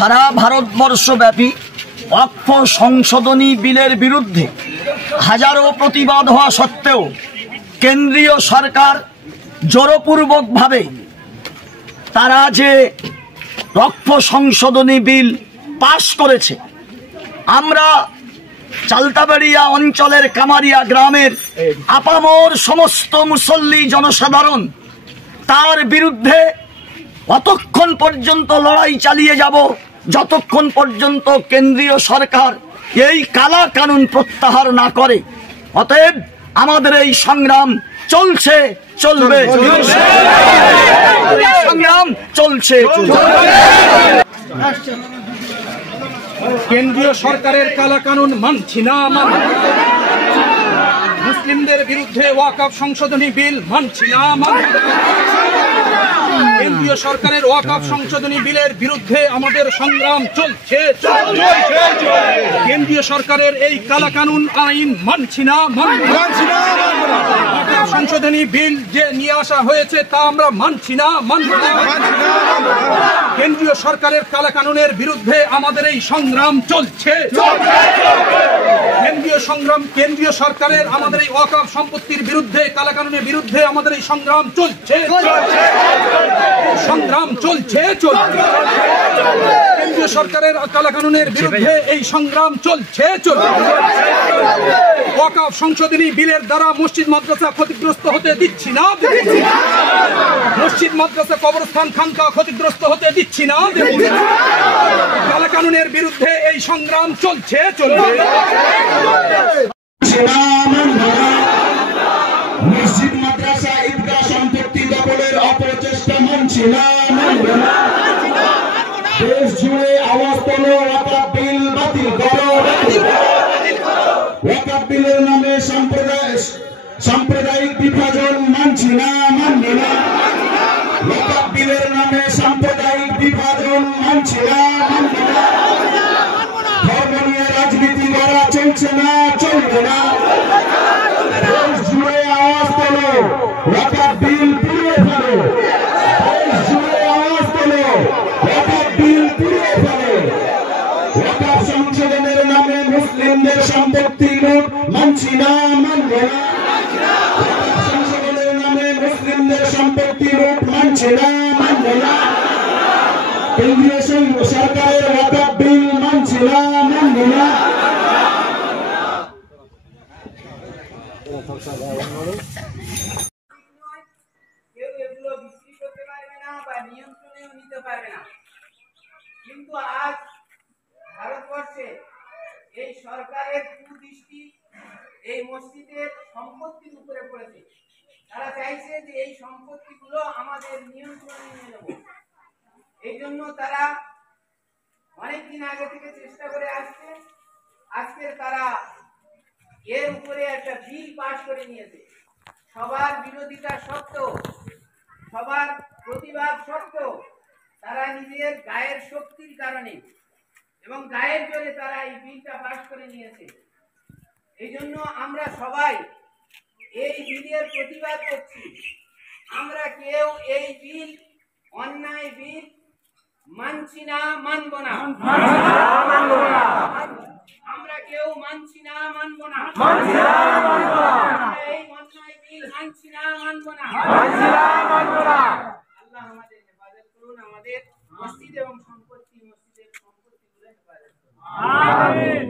সারা ভারতবর্ষব্যাপী ওয়াকফ সংশোধনী বিলের বিরুদ্ধে হাজারো প্রতিবাদ হওয়া সত্ত্বেও কেন্দ্রীয় সরকার জোরপূর্বকভাবে তারা যে ওয়াকফ সংশোধনী বিল পাশ করেছে, আমরা চালতাবাড়িয়া অঞ্চলের কামারিয়া গ্রামের আপামর সমস্ত মুসল্লি জনসাধারণ তার বিরুদ্ধে অতক্ষণ পর্যন্ত লড়াই চালিয়ে যাব যতক্ষণ পর্যন্ত কেন্দ্রীয় সরকার এই কালা কানুন প্রত্যাহার না করে। অতএব আমাদের এই সংগ্রাম চলছে, চলবে, সংগ্রাম চলছে। কেন্দ্রীয় সরকারের কালা কানুন মানছি না, মুসলিমদের বিরুদ্ধে ওয়াকফ সংশোধনী বিল মানছি না, কেন্দ্রীয় সরকারের ওয়াকফ সংশোধনী বিলের বিরুদ্ধে আমাদের সংগ্রাম চলছে। কেন্দ্রীয় সরকারের এই কালা কানুন আইন মানছি না, ওয়াকফ সংশোধনী বিল যে নিয়ে আসা হয়েছে তা আমরা মানছি না, কেন্দ্রীয় সরকারের কালা কানুনের বিরুদ্ধে আমাদের এই সংগ্রাম চলছে। কেন্দ্রীয় সরকারের আমাদের এই ওয়াকফ সম্পত্তির বিরুদ্ধে, কালা কানুনের বিরুদ্ধে আমাদের এই সংগ্রাম চলছে, সংগ্রাম চলছে। কেন্দ্রীয় সরকারের কালা কানুনের বিরুদ্ধে এই সংগ্রাম চলছে। ওয়াকফ সংশোধনী বিলের দ্বারা মসজিদ মাদ্রাসা ক্ষতিগ্রস্ত হতে দিচ্ছি না, মসজিদ মাদ্রাসা কবরস্থান খানকা ক্ষতিগ্রস্ত হতে দিচ্ছি না। কালা কানুনের বিরুদ্ধে এই সংগ্রাম চলছে, চলবে। মসজিদ মাদ্রাসা ঈদগাহ সম্পত্তি দখলের অপচেষ্টা মানছি না, দেশ জুড়ে আওয়াজ তোলো, ওয়াকফ বিল বাতিল করো, ওয়াকফ বিলের নামে সাম্প্রদায়িক বিভাজন মানছি না, মানবে না, ওয়াকফ বিলের নামে সাম্প্রদায়িক বিভাজন মানছি না, মানবে না, ধর্ম নিয়ে রাজনীতি করা চলছে না, চলবে না, দেশ জুড়ে আওয়াজ তোলো, ওয়াকফ বিল পুড়িয়ে ফেলো, দেশ জুড়ে আওয়াজ তোলো, ওয়াকফ বিল পুড়িয়ে ফেলো, ওয়াকফ সংশোধনের নামে মুসলিমদের সম্পত্তি লুট মানছি না, মানবে না, ওয়াকফ সংশোধনের নামে মুসলিমদের সম্পত্তি লুট মানছি না, মানবে না, কেন্দ্রীয় সরকারের ওয়াকফ বিল মানছি না, মানবে না। কেউ এগুলো বিক্রি করতে পারবে না বা নিয়ন্ত্রণেও নিতে পারবে না। কিন্তু আজ ভারতবর্ষে এই সরকারের কুদৃষ্টি এই মসজিদের সম্পত্তির উপরে পড়েছে। তারা চাইছে যে এই সম্পত্তিগুলো আমাদের নিয়ন্ত্রণে নিয়ে নেব। এই জন্য তারা অনেকদিন আগে থেকে চেষ্টা করে আসছে। আজকে তারা এর উপরে একটা বিল পাস করে নিয়েছে। সবার বিরোধিতা সত্ত্বেও, সবার প্রতিবাদ সত্ত্বেও তারা নিজের গায়ের শক্তির কারণে এবং গায়ের জোরে তারা এই বিলটা পাস করে নিয়েছে। এই জন্য আমরা সবাই এই বিলের প্রতিবাদ করছি। আমরা কেউ এই বিল, অন্যায় বিল মানছি না, মানব না, আমরা কেউ মানছি না, মানব না, এই অন্যায় বিল মানছি না, মানব না। আল্লাহ আমাদের হেফাজত করুন, আমাদের মসজিদ এবং মসজিদের সম্পত্তিগুলো হেফাজত করুন। আমিন।